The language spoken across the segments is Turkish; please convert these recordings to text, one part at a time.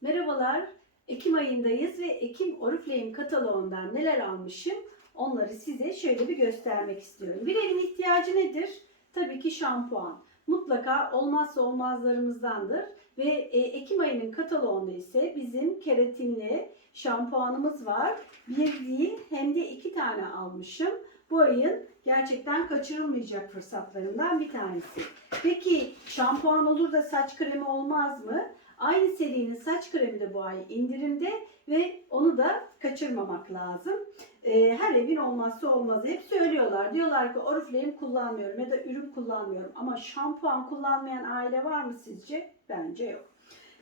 Merhabalar. Ekim ayındayız ve Ekim Oriflame kataloğundan neler almışım onları size şöyle bir göstermek istiyorum. Bir evin ihtiyacı nedir? Tabii ki şampuan. Mutlaka olmazsa olmazlarımızdandır. Ve e, Ekim ayının kataloğunda ise bizim keratinli şampuanımız var. Bir değil hem de iki tane almışım. Bu ayın gerçekten kaçırılmayacak fırsatlarından bir tanesi. Peki şampuan olur da saç kremi olmaz mı? Aynı serinin saç kremi de bu ay indirimde ve onu da kaçırmamak lazım. Ee, her evin olmazsa olmazı. Hep söylüyorlar. Diyorlar ki Oriflame kullanmıyorum ya da ürün kullanmıyorum. Ama şampuan kullanmayan aile var mı sizce? Bence yok.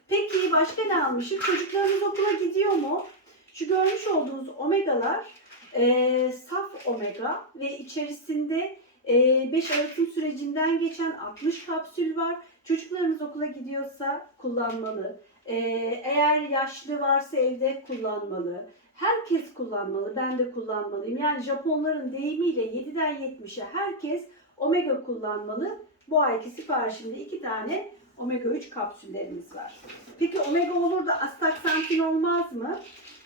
Peki başka ne almışım? Çocuklarınız okula gidiyor mu? Şu görmüş olduğunuz omegalar e, saf omega ve içerisinde 5 arıtım sürecinden geçen 60 kapsül var. Çocuklarınız okula gidiyorsa kullanmalı. Ee, eğer yaşlı varsa evde kullanmalı. Herkes kullanmalı. Ben de kullanmalıyım. Yani Japonların deyimiyle 7'den 70'e herkes omega kullanmalı. Bu ayki siparişimde iki tane omega 3 kapsüllerimiz var. Peki omega olur da astaksantin olmaz mı?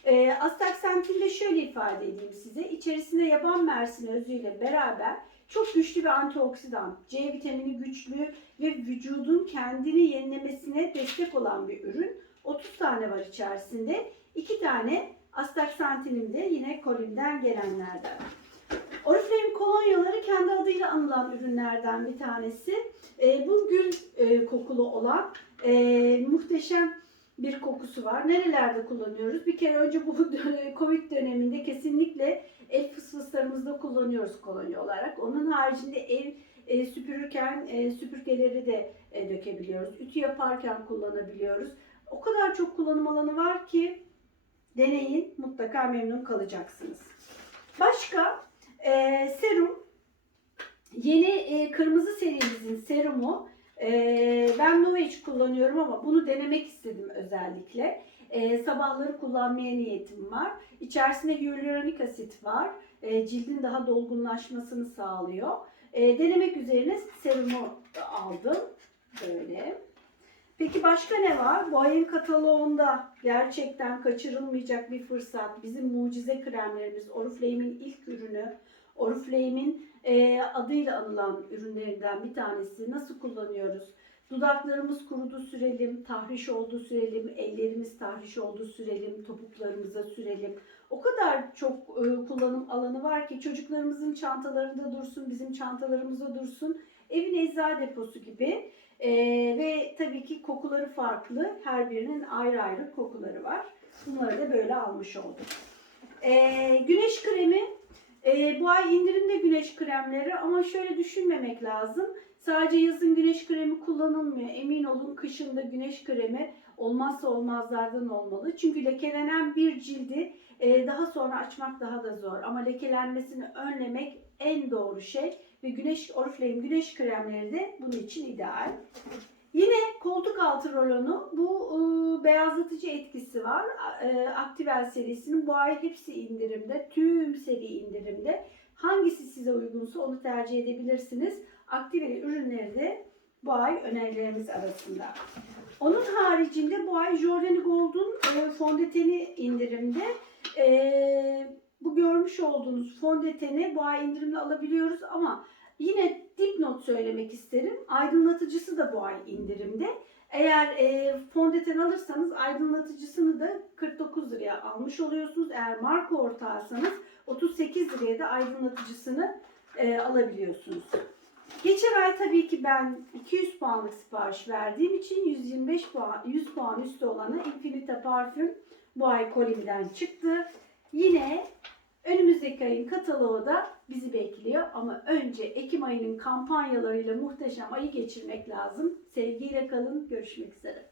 Ee, astaksantin de şöyle ifade edeyim size. İçerisinde yaban mersini özüyle beraber çok güçlü bir antioksidan, C vitamini güçlü ve vücudun kendini yenilemesine destek olan bir ürün. 30 tane var içerisinde. 2 tane astaksantinim de yine kolimden gelenlerden. Oriflame kolonyaları kendi adıyla anılan ürünlerden bir tanesi. E, bu gül e, kokulu olan e, muhteşem bir kokusu var. Nerelerde kullanıyoruz? Bir kere önce bu Covid döneminde kesinlikle kullanıyoruz kolonya olarak. Onun haricinde ev e, süpürürken e, süpürgeleri de e, dökebiliyoruz. Ütü yaparken kullanabiliyoruz. O kadar çok kullanım alanı var ki deneyin mutlaka memnun kalacaksınız. Başka e, serum yeni e, kırmızı serimizin serumu e, ben Novage kullanıyorum ama bunu denemek istedim özellikle. E, sabahları kullanmaya niyetim var. İçerisinde hyaluronik asit var. E, cildin daha dolgunlaşmasını sağlıyor. E, denemek üzerine serumu aldım. Böyle. Peki başka ne var? Bu ayın kataloğunda gerçekten kaçırılmayacak bir fırsat. Bizim mucize kremlerimiz Oriflame'in ilk ürünü. Oriflame'in e, adıyla anılan ürünlerinden bir tanesi. Nasıl kullanıyoruz? Dudaklarımız kurudu sürelim, tahriş oldu sürelim, ellerimiz tahriş oldu sürelim, topuklarımıza sürelim. O kadar çok e, kullanım alanı var ki çocuklarımızın çantalarında dursun, bizim çantalarımızda dursun. Evin eczacı deposu gibi. E, ve tabii ki kokuları farklı. Her birinin ayrı ayrı kokuları var. Bunları da böyle almış olduk. E, güneş indirimde güneş kremleri ama şöyle düşünmemek lazım. Sadece yazın güneş kremi kullanılmıyor. Emin olun kışın da güneş kremi olmazsa olmazlardan olmalı. Çünkü lekelenen bir cildi e, daha sonra açmak daha da zor. Ama lekelenmesini önlemek en doğru şey. Ve güneş Oriflame güneş kremleri de bunun için ideal. Yine koltuk altı rolonu bu e, beyazlatıcı etkisi var. E, Activel serisinin bu ay hepsi indirimde. Tüm seri indirimde. Hangisi size uygunsa onu tercih edebilirsiniz. Activeli ürünleri de bu ay önerilerimiz arasında. Onun haricinde bu ay Jordani Gold'un e, fondöteni indirimde. E, bu görmüş olduğunuz fondöteni bu ay indirimde alabiliyoruz ama yine dipnot söylemek isterim. Aydınlatıcısı da bu ay indirimde. Eğer e, fondöten alırsanız aydınlatıcısını da 49 liraya almış oluyorsunuz. Eğer marka ortağıysanız 38 liraya da aydınlatıcısını e, alabiliyorsunuz. Geçen ay tabii ki ben 200 puanlık sipariş verdiğim için 125 puan, 100 puan üstü olanı Infinita parfüm bu ay kolimden çıktı. Yine önümüzdeki ayın kataloğu da bizi bekliyor ama önce Ekim ayının kampanyalarıyla muhteşem ayı geçirmek lazım. Sevgiyle kalın, görüşmek üzere.